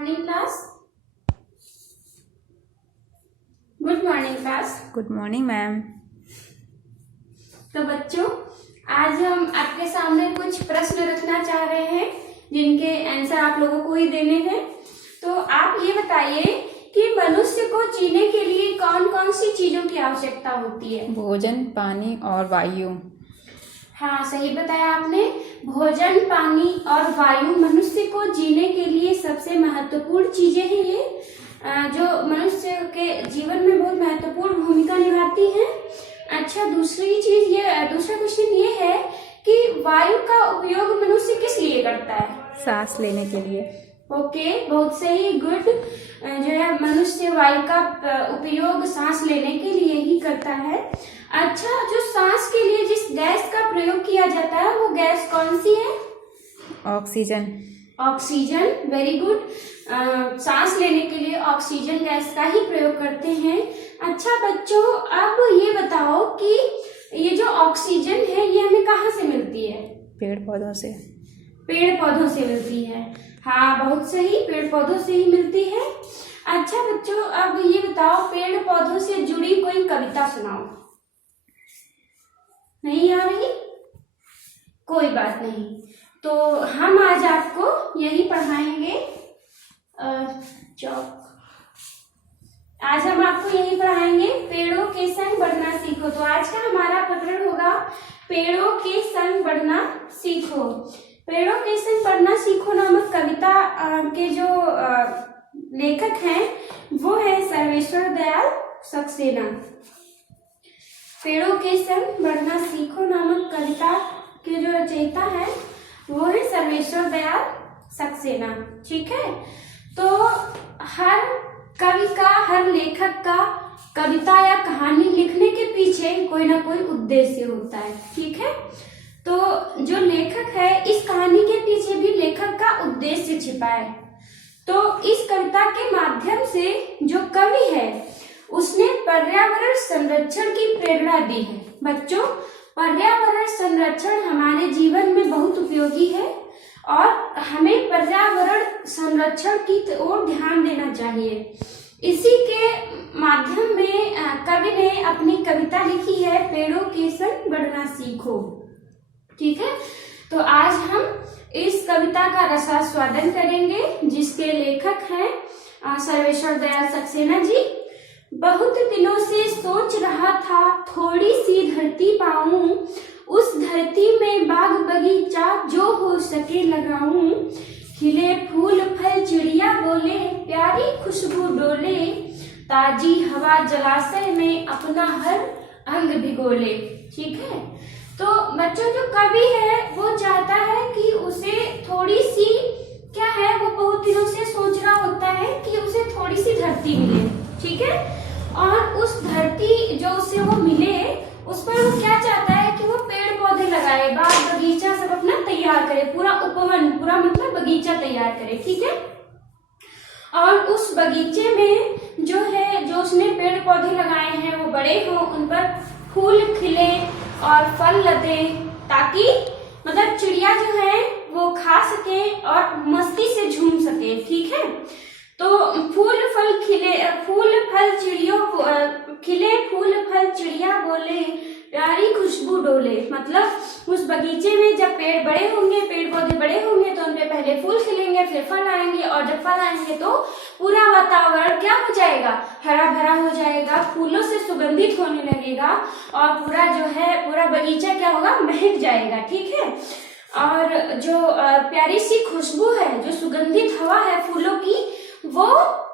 Morning class. Good morning class. Good morning ma'am. तो बच्चों, आज हम आपके सामने कुछ प्रश्न रखना चाह रहे हैं जिनके आंसर आप लोगों को ही देने हैं। तो आप ये बताइए कि मनुष्य को जीने के लिए कौन कौन सी चीजों की आवश्यकता होती है? भोजन, पानी और वायु। हाँ, सही बताया आपने। भोजन, पानी और वायु मनुष्य को जीने के लिए सबसे महत्वपूर्ण चीजें हैं। ये जो मनुष्य के जीवन में बहुत महत्वपूर्ण भूमिका निभाती हैं। अच्छा, दूसरा क्वेश्चन ये है कि वायु का उपयोग मनुष्य किस लिए करता है? सांस लेने के लिए। ओके, बहुत सही, गुड। जो है मनुष्य वायु का उपयोग सांस लेने के लिए ही करता है। अच्छा, जो सांस के लिए जिस गैस का प्रयोग किया जाता है वो गैस कौन सी है? ऑक्सीजन। Oxygen, very good. सांस लेने के लिए ऑक्सीजन गैस का ही प्रयोग करते हैं। अच्छा बच्चों, अब ये बताओ कि ये जो ऑक्सीजन है ये हमें कहाँ से मिलती है? पेड़ पौधों से। पेड़ पौधों से मिलती है। हाँ, बहुत सही, पेड़ पौधों से ही मिलती है। अच्छा बच्चों, अब ये बताओ, पेड़ पौधों से जुड़ी कोई कविता सुनाओ। नहीं आ रही? कोई बात नहीं, तो हम आज आपको यही पढ़ाएंगे। आज हम आपको यही पढ़ाएंगे, पेड़ों के संग बढ़ना सीखो। तो आज का हमारा प्रकरण होगा पेड़ों के संग बढ़ना सीखो। पेड़ों के संग बढ़ना सीखो नामक कविता के जो लेखक हैं वो है सर्वेश्वर दयाल सक्सेना। पेड़ों के संग बढ़ना सीखो नामक कविता के जो रचयिता है वो है सर्वेश्वर दयाल सक्सेना। ठीक है, तो हर कवि का, हर लेखक का कविता या कहानी लिखने के पीछे कोई ना कोई उद्देश्य होता है। ठीक है, तो जो लेखक है इस कहानी के पीछे भी लेखक का उद्देश्य छिपा है। तो इस कविता के माध्यम से जो कवि है उसने पर्यावरण संरक्षण की प्रेरणा दी है। बच्चों, पर्यावरण संरक्षण हमारे जीवन में बहुत उपयोगी है और हमें पर्यावरण संरक्षण की ओर ध्यान देना चाहिए। इसी के माध्यम में कवि ने अपनी कविता लिखी है, पेड़ों के संग बढ़ना सीखो। ठीक है, तो आज हम इस कविता का रसास्वादन करेंगे जिसके लेखक हैं सर्वेश्वर दयाल सक्सेना जी। बहुत दिनों से सोच रहा था थोड़ी सी धरती पाऊं, उस धरती में बाग बगीचा जो हो सके लगाऊं। खिले फूल फल चिड़िया बोले, प्यारी खुशबू डोले, ताजी हवा जलाशय में अपना हर अंग भिगोले। ठीक है, तो बच्चों जो कवि है वो चाहता है कि उसे थोड़ी सी, क्या है, वो बहुत दिनों से सोच रहा होता है कि उसे थोड़ी सी धरती मिले। ठीक है, और उस धरती जो उसे वो मिले उस पर वो क्या चाहता है कि वो पेड़ पौधे लगाए, बाग बगीचा सब अपना तैयार करे, पूरा उपवन, पूरा मतलब बगीचा तैयार करे। ठीक है, और उस बगीचे में जो उसने पेड़ पौधे लगाए हैं वो बड़े हों, उन पर फूल खिले और फल लदे, ताकि मतलब चिड़िया जो है वो खा सके और मस्ती से झूम सके। ठीक है, तो फूल फल चिड़िया बोले, प्यारी खुशबू डोले। मतलब उस बगीचे में जब पेड़ पौधे बड़े होंगे तो उनपे पहले फूल खिलेंगे, फिर फल आएंगे, और जब फल आएंगे तो पूरा वातावरण क्या हो जाएगा? हरा भरा हो जाएगा, फूलों से सुगंधित होने लगेगा और पूरा बगीचा क्या होगा? महक जाएगा। ठीक है, और जो प्यारी सी खुशबू है, जो सुगंधित हवा है फूलों की, वो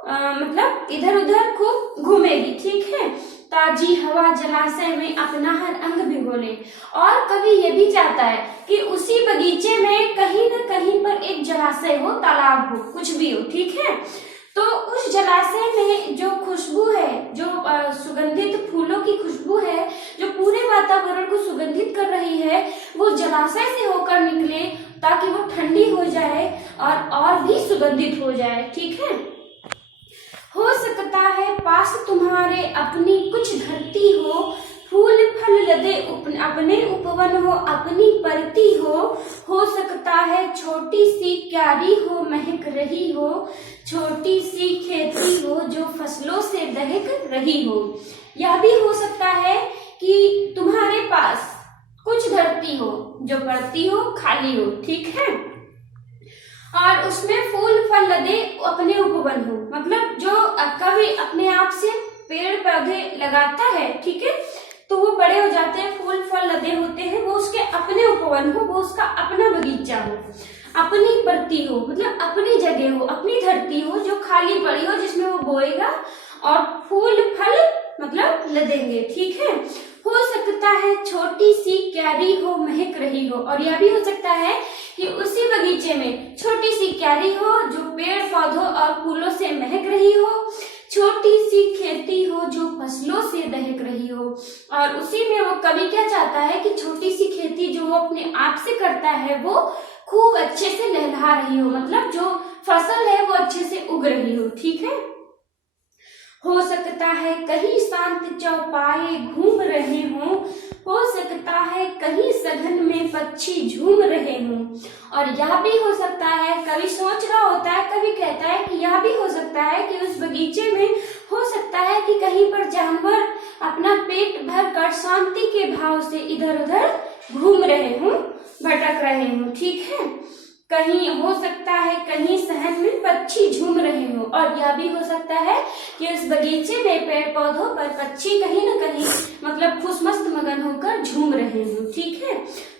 मतलब इधर उधर खूब घूमेगी। ठीक है, ताजी हवा जलाशय में अपना हर अंग भिगोले। और कवि ये भी चाहता है कि उसी बगीचे में कहीं न कहीं पर एक जलाशय हो, तालाब हो, कुछ भी हो। ठीक है, तो उस जलाशय में जो खुशबू है, जो सुगंधित फूलों की खुशबू है, जो पूरे वातावरण को सुगंधित कर रही है, वो जलाशय से होकर निकले ताकि वो ठंडी हो जाए और भी सुगंधित हो जाए। ठीक है, हो सकता है पास तुम्हारे अपनी कुछ धरती हो, फूल फल लदे अपने उपवन हो, अपनी परती हो सकता है छोटी सी क्यारी हो महक रही हो, छोटी सी खेती हो जो फसलों से दहक रही हो। यह भी हो सकता है कि तुम्हारे पास कुछ धरती हो जो पड़ती हो, खाली हो, ठीक है, और उसमें फूल फल लदे अपने उपवन हो, मतलब जो कभी अपने आप से पेड़ पौधे लगाता है, ठीक है, तो वो बड़े हो जाते हैं, फूल फल लदे होते हैं, वो उसके अपने उपवन हो, वो उसका अपना बगीचा हो, अपनी परती हो, मतलब अपनी जगह हो, अपनी धरती हो जो खाली पड़ी हो, जिसमें वो बोएगा और फूल फल मतलब लदेंगे, ठीक है। हो सकता है छोटी सी क्यारी हो महक रही हो, और यह भी हो सकता है कि उसी बगीचे में छोटी सी क्यारी हो जो पेड़ पौधों और फूलों से महक रही हो, छोटी सी खेती हो जो फसलों से दहक रही हो, और उसी में वो कवि क्या चाहता है कि छोटी सी खेती जो वो अपने आप से करता है वो खूब अच्छे से लहलहा रही हो, मतलब जो फसल है वो अच्छे से उग रही हो, ठीक है। हो सकता है कहीं शांत चौपाए घूम रहे हों, हो सकता है कहीं सघन में पक्षी झूम रहे हों, और यह भी हो सकता है, कवि सोच रहा होता है, कवि कहता है कि यह भी हो सकता है कि उस बगीचे में हो सकता है कि कहीं पर जानवर अपना पेट भर कर शांति के भाव से इधर उधर घूम रहे हों, भटक रहे हों, ठीक है। कहीं हो सकता है कहीं सहन में पक्षी झूम रहे हो, और यह भी हो सकता है कि उस बगीचे में पेड़ पौधों पर पक्षी कहीं न कहीं मतलब खुशमस्त मगन होकर झूम रहे हो, ठीक है।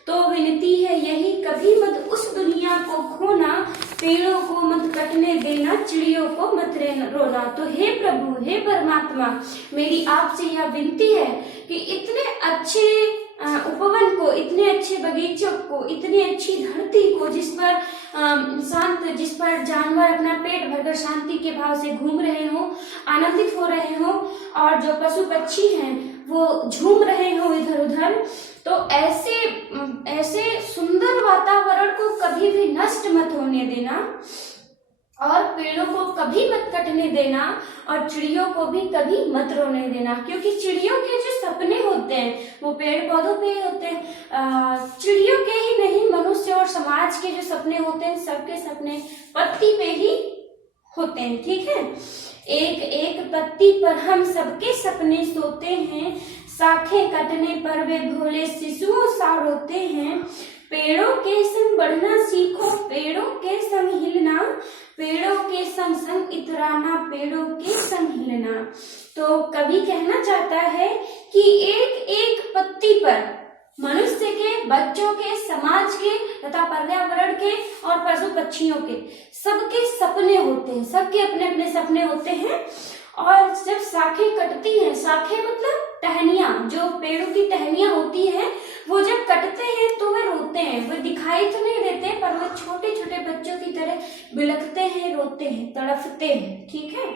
तो विनती है यही, कभी मत उस दुनिया को खोना, पेड़ों को मत कटने देना, चिड़ियों को मत रोना। तो हे प्रभु, हे परमात्मा, मेरी आपसे यह विनती है कि इतने अच्छे उपवन को, इतने अच्छे बगीचों को, इतनी अच्छी धरती को जिस पर जानवर अपना पेट भरकर शांति के भाव से घूम रहे हो, आनंदित हो रहे हो, और जो पशु पक्षी हैं वो झूम रहे हो इधर उधर, तो ऐसे सुंदर वातावरण को कभी भी नष्ट मत होने देना, और पेड़ों को कभी मत कटने देना, और चिड़ियों को भी कभी मत रोने देना, क्योंकि चिड़ियों के जो सपने होते हैं वो पेड़ पौधों पे ही होते हैं। चिड़ियों के ही नहीं, मनुष्य और समाज के जो सपने होते हैं, सबके सपने पत्ती पे ही होते हैं, ठीक है। एक एक पत्ती पर हम सबके सपने सोते हैं, शाखें कटने पर वे भोले शिशुओं सा रोते हैं। पेड़ों के संग बढ़ना सीखो, पेड़ों के संग हिलना, पेड़ों के संग संग इतराना, पेड़ों के संग हिलना। तो कवि कहना चाहता है कि एक एक पत्ती पर मनुष्य के, बच्चों के, समाज के तथा पर्यावरण के और पशु पक्षियों के सबके सपने होते हैं, सबके अपने अपने सपने होते हैं। और जब शाखें कटती हैं, शाखें मतलब टहनियां, जो पेड़ों की टहनियां होती हैं, वो जब कटते हैं तो वे रोते हैं, वो दिखाई तो नहीं देते पर वो छोटे छोटे बच्चों की तरह बिलखते हैं, रोते हैं, तड़पते हैं, ठीक है।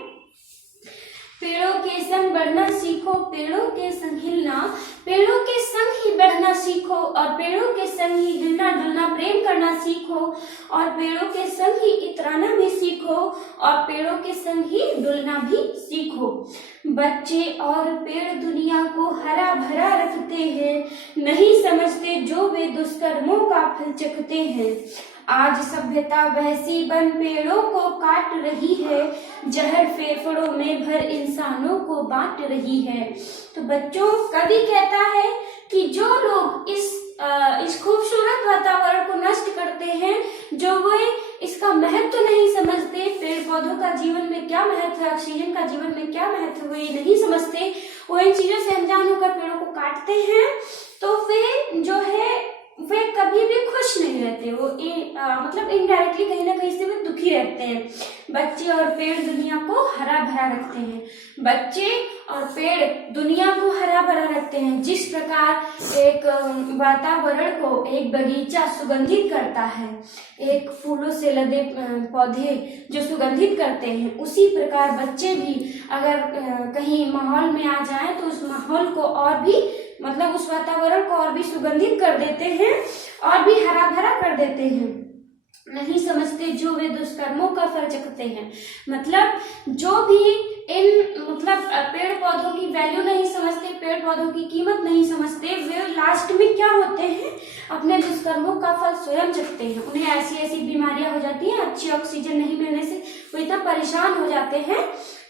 पेड़ों के संग बढ़ना सीखो, पेड़ों के संग हिलना, पेड़ों के संग ही बढ़ना सीखो, और पेड़ों के संग ही हिलना डुलना प्रेम करना सीखो, और पेड़ों के संग ही इतराना भी सीखो, और पेड़ों के संग ही डुलना भी सीखो। बच्चे और पेड़ दुनिया को हरा भरा रखते हैं, नहीं समझते जो वे दुष्कर्मों का फल चखते हैं। आज सभ्यता वैसी बन पेड़ों को काट रही है, जहर फेफड़ों में भर इंसानों को बांट रही है। तो बच्चों, कवि कहता है कि जो लोग इस खूबसूरत वातावरण को नष्ट करते हैं, जो वो इसका महत्व नहीं समझते, पेड़ पौधों का जीवन में क्या महत्व है, ऑक्सीजन का जीवन में क्या महत्व है, वो ये नहीं समझते, वो इन चीजों से अनजान होकर पेड़ों को काटते हैं, तो वे जो है वे कभी भी खुश नहीं रहते, वो मतलब इनडायरेक्टली कहीं ना कहीं से वे दुखी रहते हैं। बच्चे और पेड़ दुनिया को हरा भरा रखते हैं, बच्चे और पेड़ दुनिया को हरा भरा रखते हैं। जिस प्रकार एक वातावरण को एक बगीचा सुगंधित करता है, एक फूलों से लदे पौधे जो सुगंधित करते हैं, उसी प्रकार बच्चे भी अगर कहीं माहौल में आ जाएं तो उस माहौल को और भी मतलब उस वातावरण को और भी सुगंधित कर देते हैं और भी हरा भरा कर देते हैं। नहीं समझते जो वे दुष्कर्मों का फल चखते हैं। मतलब जो भी इन मतलब पेड़ पौधों की वैल्यू नहीं समझते, पेड़ पौधों की कीमत नहीं समझते, वे लास्ट में क्या होते हैं, अपने दुष्कर्मों का फल स्वयं चखते हैं। उन्हें ऐसी ऐसी बीमारियां हो जाती हैं, अच्छी ऑक्सीजन नहीं मिलने से वो इतना परेशान हो जाते हैं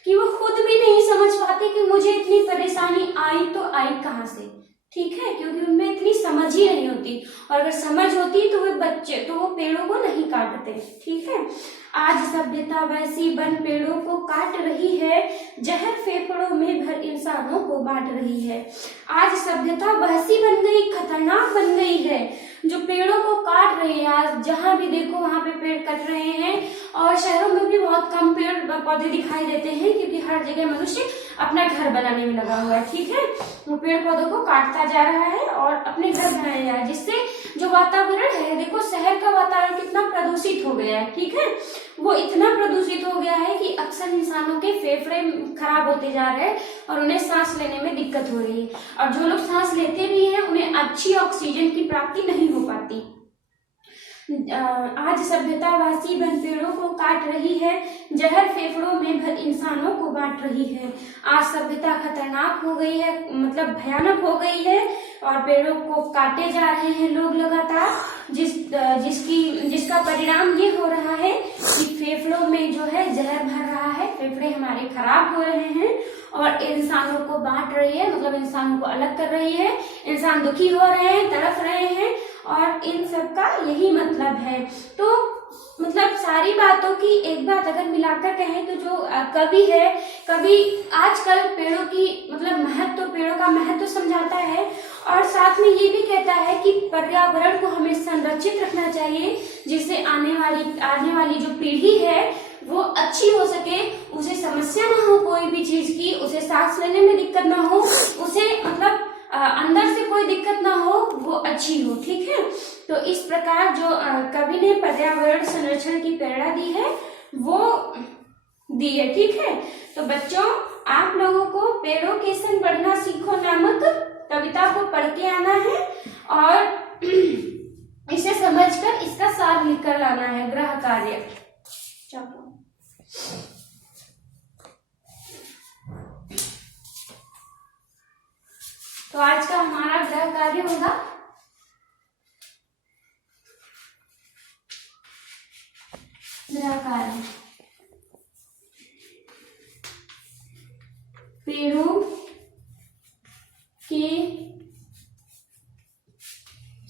कि वो खुद भी नहीं समझ पाते कि मुझे इतनी परेशानी आई तो आई कहाँ से। ठीक है, क्योंकि उनमें इतनी समझ ही नहीं होती, और अगर समझ होती तो वे बच्चे तो वो पेड़ों को नहीं काटते। ठीक है, आज सभ्यता वैसी बन पेड़ों को काट रही है, जहर फेफड़ों में भर इंसानों को बांट रही है। आज सभ्यता वैसी बन गई, खतरनाक बन गई है, जो पेड़ों को काट रही है। आज जहां भी देखो वहां पे पेड़ कट रहे हैं, और शहरों में भी बहुत कम पेड़ पौधे दिखाई देते हैं, क्योंकि हर जगह मनुष्य अपना घर बनाने में लगा हुआ है। ठीक है, वो पेड़ पौधों को काटता जा रहा है और अपने घर बनाया जा रहा है, जिससे जो वातावरण है, देखो शहर का वातावरण कितना प्रदूषित हो गया है। ठीक है, वो इतना प्रदूषित हो गया है कि अक्सर इंसानों के फेफड़े खराब होते जा रहे हैं और उन्हें सांस लेने में दिक्कत हो रही है, और जो लोग सांस लेते भी हैं उन्हें अच्छी ऑक्सीजन की प्राप्ति नहीं हो पाती। आज सभ्यता वासी बन पेड़ों को काट रही है, जहर फेफड़ों में भर इंसानों को बांट रही है। आज सभ्यता खतरनाक हो गई है, मतलब भयानक हो गई है, और पेड़ों को काटे जा रहे हैं लोग लगातार, जिसका परिणाम ये हो रहा है कि फेफड़ों में जो है जहर भर रहा है, फेफड़े हमारे खराब हो रहे हैं, और इंसानों को बांट रही है, मतलब इंसानों को अलग कर रही है। इंसान दुखी हो रहे हैं, तड़प रहे हैं, और इन सब का यही मतलब है। तो मतलब सारी बातों की एक बात अगर मिलाकर कहें तो जो कवि है, कवि आजकल पेड़ों की मतलब महत्व, पेड़ों का महत्व समझाता है, और साथ में ये भी कहता है कि पर्यावरण को हमें संरक्षित रखना चाहिए, जिससे आने वाली जो पीढ़ी है वो अच्छी हो सके, उसे समस्या ना हो कोई भी चीज की, उसे सांस लेने में दिक्कत ना हो, उसे मतलब अंदर से कोई दिक्कत ना हो, वो अच्छी हो। ठीक है, तो इस प्रकार जो कवि ने पर्यावरण संरक्षण की प्रेरणा दी है वो दी है। ठीक है, तो बच्चों आप लोगों को पेड़ों के संग बढ़ना सीखो नामक कविता को पढ़ के आना है, और इसे समझकर इसका सार लिखकर लाना है, गृह कार्य। चलो तो आज का हमारा गृह कार्य होगा गृह कार्य पेड़ों के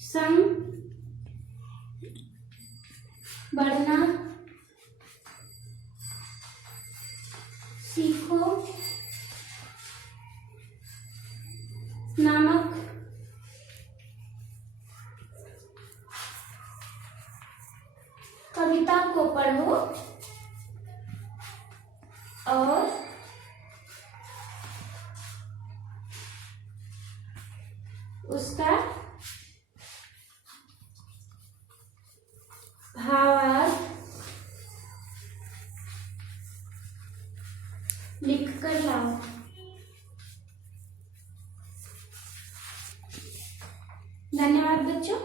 संग बढ़ना सीखो नामक कविता को पढ़ो और उसका भावार्थ लिख कर लाओ। धन्यवाद बच्चों।